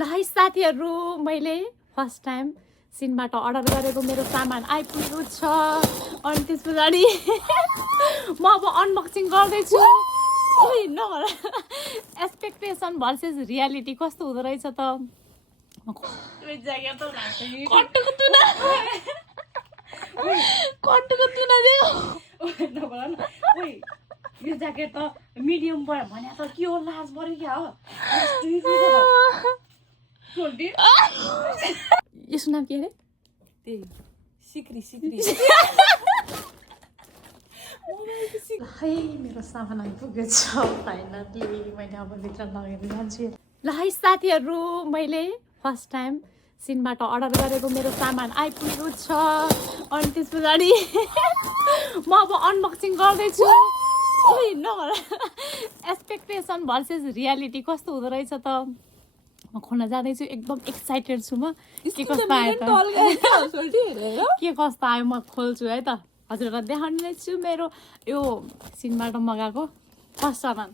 ल है साथीहरू, मैले फर्स्ट टाइम सिनबाट अर्डर गरेको मेरो सामान आइपुगेको छ। अनि त्यस पछाडि म अब अनबक्सिङ गर्दैछु। ओइ नभन, एक्सपेक्टेसन भर्सेस रियालिटी कस्तो हुँदो रहेछ त। यो ज्याकेट त मिडियम पऱ्यो भने त के हो, लाज पऱ्यो क्या हो। यसको नाम के अरे? त्यही सिक्री सिक्री है मेरो सामान आइपुगेको छ फाइनली। मैले अब भित्र लगेर जान्छु। ल है साथीहरू, मैले फर्स्ट टाइम सिनबाट अर्डर गरेको मेरो सामान आइपुगेको छ। अनि त्यस पछाडि म अब अनबक्सिङ गर्दैछु। ओइ नभन, एक्सपेक्टेसन भर्सेस रियालिटी कस्तो हुँदो रहेछ त। म खोल्न जाँदैछु, एकदम एक्साइटेड छु म। के कस्तो आयो त, के कस्तो आयो म खोल्छु है त। हजुरहरूलाई देखाउने नै छु मेरो यो सिनबाट मगाएको फर्स्ट सामान।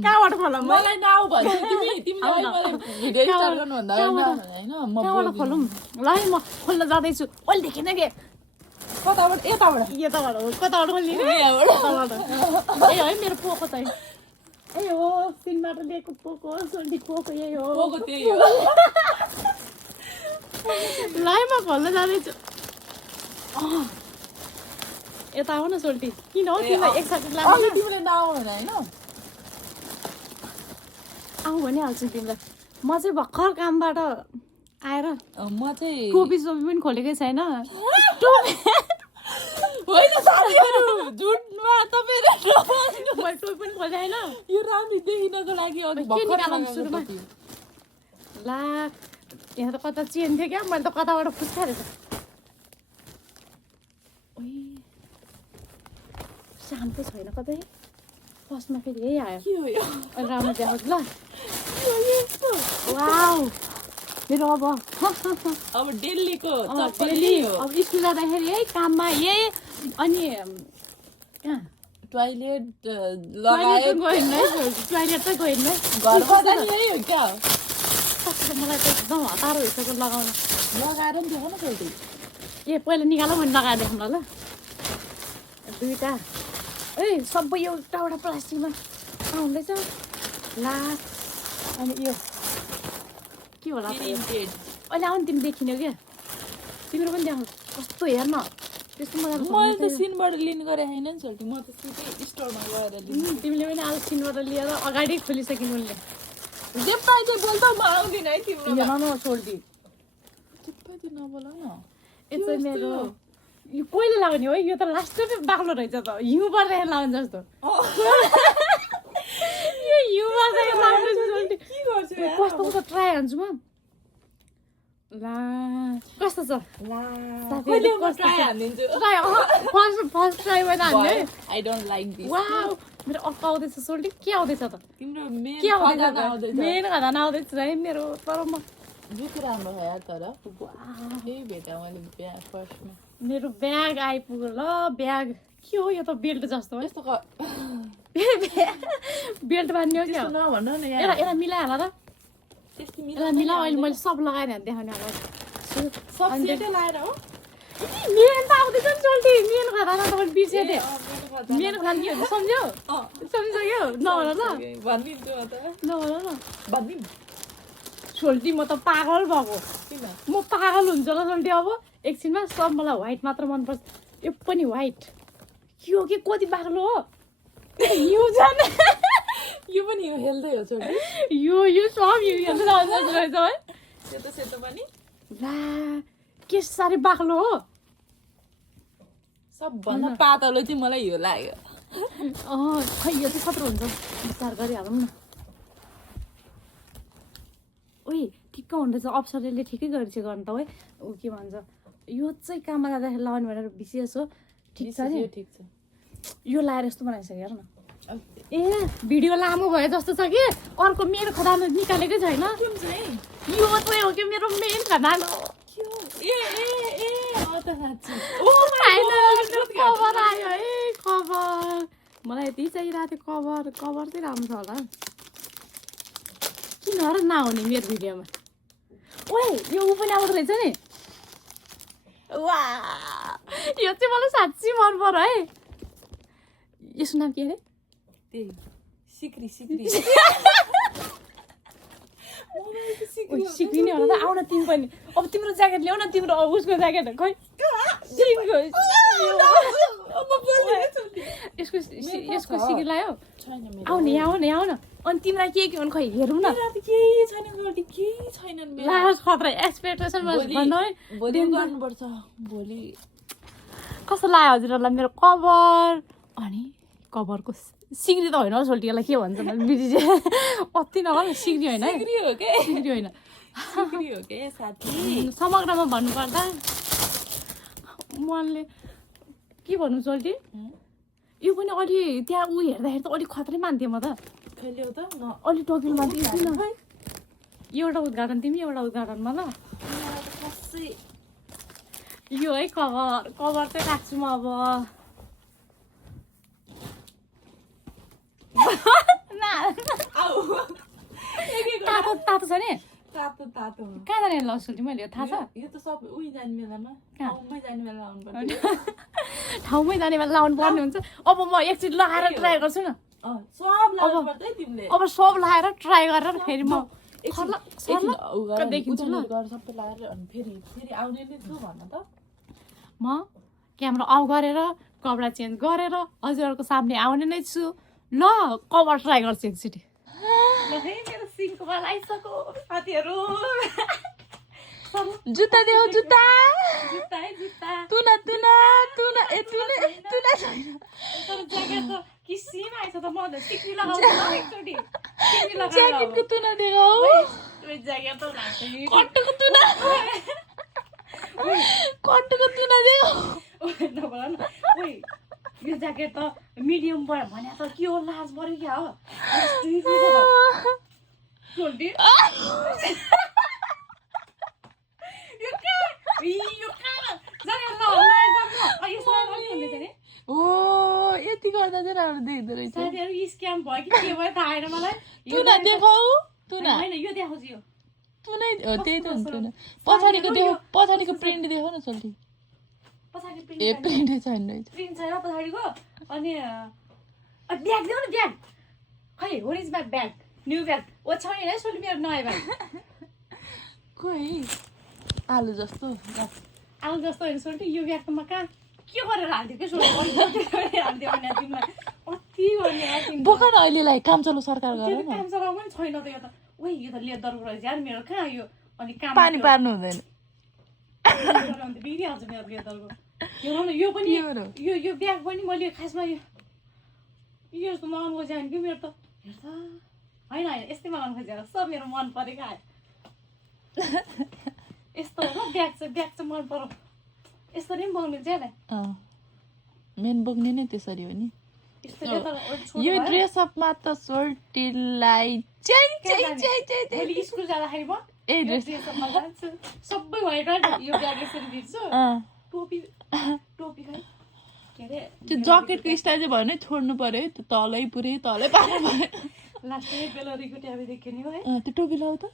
कहाँबाट खोलौँ? मलाई नाउ भन्छु तिमी तिमीलाई मलाई भिडियो स्टार्ट गर्नु भन्दा हैन म कहाँबाट खोलौँ? ल है म खोल्न जाँदैछु। अहिले देखेन के कताबाट यताबाट यताबाट हो, कताबाट खोल्ने रे? यताबाट। ए है मेरो पोको चाहिँ ए हो, सिनबाट लिएको पोको, सोल्टी पोको यही हो। पोको त्यही हो। ल है म खोल्न जाँदैछु। यता आऊ न सोल्टी। किन हो तिमीलाई एकसाथ लाग्दैन? तिमीले नाउ भने हैन आऊ भनिहाल्छु तिमीलाई। म चाहिँ भर्खर कामबाट आएर म चाहिँ टोपी सोपी पनि खोलेकै छैन। होइन साथीहरु, झुटमा तपाईले मैले टोपी पनि खोले होइन। यो राम्ररी देखिनको लागि अघि के भर्खर निकालौँ सुरुमा? ला यहाँ त कता चेन थियो क्या, मैले त कताबाट फुस्काएर शान्त छैन कतै। फर्स्टमा फेरि यही आयो। के हो यो? अहिले राम्रो देखाउँछु ल। वाउ मेरो अब डेलीको चप्पल डेली यही हो। अब स्कुल जाँदाखेरि यही काममा यही। अनि कहाँ टोयलेट टोयलेट लगायत गएन है, टोयलेट त गएन है। घर बस्दा नि यही हो क्या? मलाई त एकदम हतार भइसक्यो लगाउन। लगाएर नि देखाउन सोल्टी। ए पहिला निकालौँ भने लगाएर देखाउँ ल। दुईवटा ए सबै एउटा एउटा प्लास्टिकमा आउँदैछ। ला अनि यो के होला त यो? अहिले आऊ नि तिमी देखिन्यौ क्या, तिम्रो पनि देखाउँ कस्तो हेर्न। त्यस्तो मजाको मैले त सिनबाट लिन गरे हैन नि सोल्टी, म त सिधै स्टोरमा गएर लिन। तिमीले पनि आज सिनबाट लिएर अगाडि खोलिसकिन् उनले। जेप्पा चाहिँ बोल्दा म आउँदिन है तिम्रो। हेर न सोल्टी, जेप्पा चाहिँ नबोला न। यो चाहिँ मेरो यो कहिले लगाउने हो? यो त लास्टमै बाक्लो रहेछ त, हिउँ पर्दाखेरि लगाउने जस्तो। यो हिउँ पर्दाखेरि लाग्ने सोल्टी। के गर्छु यार? कस्तो कस्तो ट्राई हान्छु म। ला कस्तो छ? ला साथीहरु म ट्राई हान्दिन्छु। ट्राई फर्स्ट ट्राई मैले हान्ने। I don't like this. Wow मेरो अर्को आउँदैछ सोल्टी। के आउँदैछ त? तिम्रो मेन के खजाना आउँदैछ? आउँदैछ। मेन खजाना आउँदैछ है मेरो। तर म दुख राम्रो भयो यार तर। यही भेटा मैले बिहा फर्स्टमा। मेरो ब्याग आइपुग्यो ल। ब्याग के हो यो त? बेल्ट जस्तो है। यस्तो बेल्ट बान्ने हो क्या? नभन न यार। यसलाई मिलाइहाल र। त्यस्तो यसलाई मिलाऊ। अहिले मैले सब लगाएर देखाउने होला। सब सेटै लाएर हो? मेन त आउँदैछ नि सोल्टी। मेन खजाना त मैले बिर्सेँ। मेन खजाना के हुन्छ सम्झ्यौ? सम्झिसक्यो? नभन ल। भनिदिन्छु म त। नभन ल। भनिदिउँ? सोल्टी म त पागल भएको। किन? म पागल हुन्छ ल सोल्टी। अब एकछिनमा सब मलाई व्हाइट मात्र मनपर्छ। यो पनि व्हाइट। यो के कति बाक्लो हो? यो जान यो पनि यो हेल्दै हो छोरी। यो सब यो हेर्दै जान्छ रहेछ है। सेतो सेतो पनि ला के साह्रै बाक्लो हो। सबभन्दा पातलो चाहिँ मलाई यो लाग्यो। खै यो चाहिँ कत्रो हुन्छ विचार गरिहालौँ न। ओइ ठिक्क हुँदैछ। अप्सरले ठिकै गरेछ गर्नु त है। ऊ के भन्छ यो चाहिँ काममा जाँदाखेरि लगाउने भनेर विशेष हो। ठिक छ नि? ठिक छ। यो लाएर यस्तो बनाइसक्यो हेर न। ए भिडियो लामो भयो जस्तो छ कि। अर्को मेरो खजाना निकालेकै छैन। कुन चाहिँ? यो चाहिँ हो कि मेरो मेन खजाना हो। ए ए ए हो त साच्चै। ओ फाइनली कभर आयो है। कभर मलाई यति चाहिरहेको थियो। कभर चाहिँ राम्रो छ होला। किन र नहुने मेरो भिडियोमा? ओए यो ऊ पनि आउँदो रहेछ नि वा यो चाहिँ मलाई साँच्चै मन पर्यो है यसको नाम के अरे त्यही सिक्री सिक्री सिक्रिने होला त आउन तिमी पनि अब तिम्रो ज्याकेट ल्याउ न तिम्रो उसको ज्याकेट खै यसको सिक्री लायो आउने आउन अनि तिमीलाई के आउनु खै हेरौँ न केही छैन लास्ट खतरा एक्सपेक्टेसन भन्नु है भोलि गर्नुपर्छ भोलि कस्तो लाग्यो हजुरहरूलाई मेरो कभर अनि कभरको सिक्री त होइन हौ सोल्टी यसलाई के भन्छ बिजी अति नगर सिक्री होइन है सिक्री हो के सिक्री होइन सिक्री हो के साथी समग्रमा भन्नुपर्दा मनले के भन्नु सोल्टी यो पनि अलि त्यहाँ ऊ हेर्दाखेरि त अलिक खतरै मान्थेँ म त खेल्यौ त अलि टकिलो मान्थेँ एउटा उद्घाटन तिमी एउटा उद्घाटनमा ल यो है कभर चाहिँ राख्छु म अब तातो छ नि तातो कहाँ जाने लसुल्टी मैले थाहा छ यो त सबै उही जाने बेलामा ठाउँमै जाने बेला आउनुपर्छ ठाउँमै जाने बेला लाउनु पर्ने हुन्छ अब म एकचोटि लगाएर ट्राई गर्छु न सब लाउनुपर्छ है तिमीले अब सब लगाएर ट्राई गरेर फेरि म देखिन्छु ल सबै लगाएर अनि फेरि आउने नै छु भन त म क्यामेरा अफ गरेर कपडा चेन्ज गरेर हजुरहरूको सामने आउने नै छु ल कभर ट्राई गर्छु एकचोटि मेरो सिनको बाल आइसक्यो साथीहरू जुत्ता देऊ जुत्ता जुत्ता है जुत्ता तुना छैन ज्याकेट त किसिम आइछ त म सिक्री लगाउँछु एकचोटि ज्याकेटको तुना देऊ ज्याकेट त कट्टुको तुना देऊ नभन ओइ यो ज्याकेट त मिडियम भयो भने त के हो लाज पऱ्यो क्या हो ओ यति गर्दा चाहिँ राम्रो देख्दो रहेछ साथीहरू स्क्याम भयो कि के भयो थाहा छैन मलाई तुना देखाऊ तुना होइन यो देखाउँछु यो तुनै हो त्यही त हुन्छ तुना पछाडिको प्रिन्ट देखाउ न चल्ती पछाडि ए प्रिन्टै छैन रहेछ प्रिन्ट छैन पछाडिको अनि ब्याग देऊ न ब्याग खै where is my bag new bag ओ छैन है सोल्टी मेरो नयाँ ब्याग खोइ आलु जस्तो आलु जस्तो होइन सोल्टी यो ब्याग त म कहाँ के गरेर हाल्थ्यो के सोल्टी हाल्थ्यो भने तिमीलाई कति गर्ने बोका न अहिलेलाई काम चलाउ सरकार गर न काम चलाउ पनि छैन त यो त ओइ यो त लेदरको रहेछ यार मेरो कहाँ यो अनि काम पानी पार्नु हुँदैन बिग्रिहाल्छ मेरो लेदरको यो पनि यो ब्याग पनि मैले खासमा यो यस्तो मगाउनु खोजेँ भने कि मेरो त हेर्छ होइन यस्तै मगाउनु खोजेर सब मेरो मन परेको आयो यस्तो हो ब्याग चाहिँ मन पऱ्यो यस्तो नि बोक्नु मिल्छ यसलाई मेन बोक्ने नै त्यसरी हो नि यो ड्रेसअपमा त सोल्टीलाई स्कुल जाँदाखेरि म ए ड्रेसअपमा जान्छु सबै वाइट यो ब्याग यसरी दिन्छु टोपी खै के अरे त्यो ज्याकेटको स्टाइल चाहिँ भयो नि छोड्नु पर्यो है त्यो तलै पुरै तलै पार्नु पर्यो लास्टमा बेलरीको ट्याबी देख्यो नि है त्यो टोपी लाउ त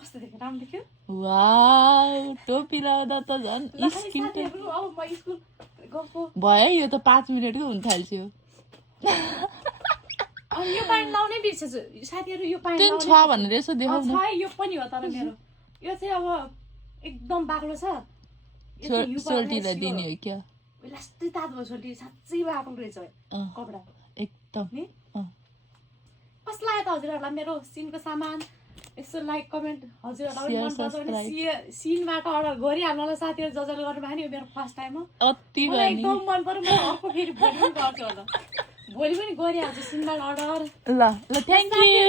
कस्तो देख्यो राम्रो देख्यो वाउ टोपी लाउँदा त झन् स्किन अब म स्कुल गएको भयो यो त 5 मिनेटको हुन थाल्छ अनि यो प्यान्ट लाउनै बिर्सेछु साथीहरू यो प्यान्ट छ भनेर यसो देखाउ न छ यो पनि हो तर मेरो यो चाहिँ अब एकदम बाक्लो छ सोल्टीलाई दिने हो क्या लास्टै तातो भयो सोल्टी साँच्चै बाक्लो रहेछ कपडा एकदम नि कस्तो लाग्यो त हजुरहरूलाई मेरो सिनको सामान यसो लाइक कमेन्ट हजुरहरूलाई मन पर्छ भने सिनबाट अर्डर गरिहाल्नुलाई साथीहरू जसले गर्नुभयो नि यो मेरो फर्स्ट टाइम हो एकदम मन पर्यो म अर्को फेरि भोलि पनि गर्छु होला भोलि पनि गरिहाल्छु सिनबाट अर्डर ल थ्याङ्क यू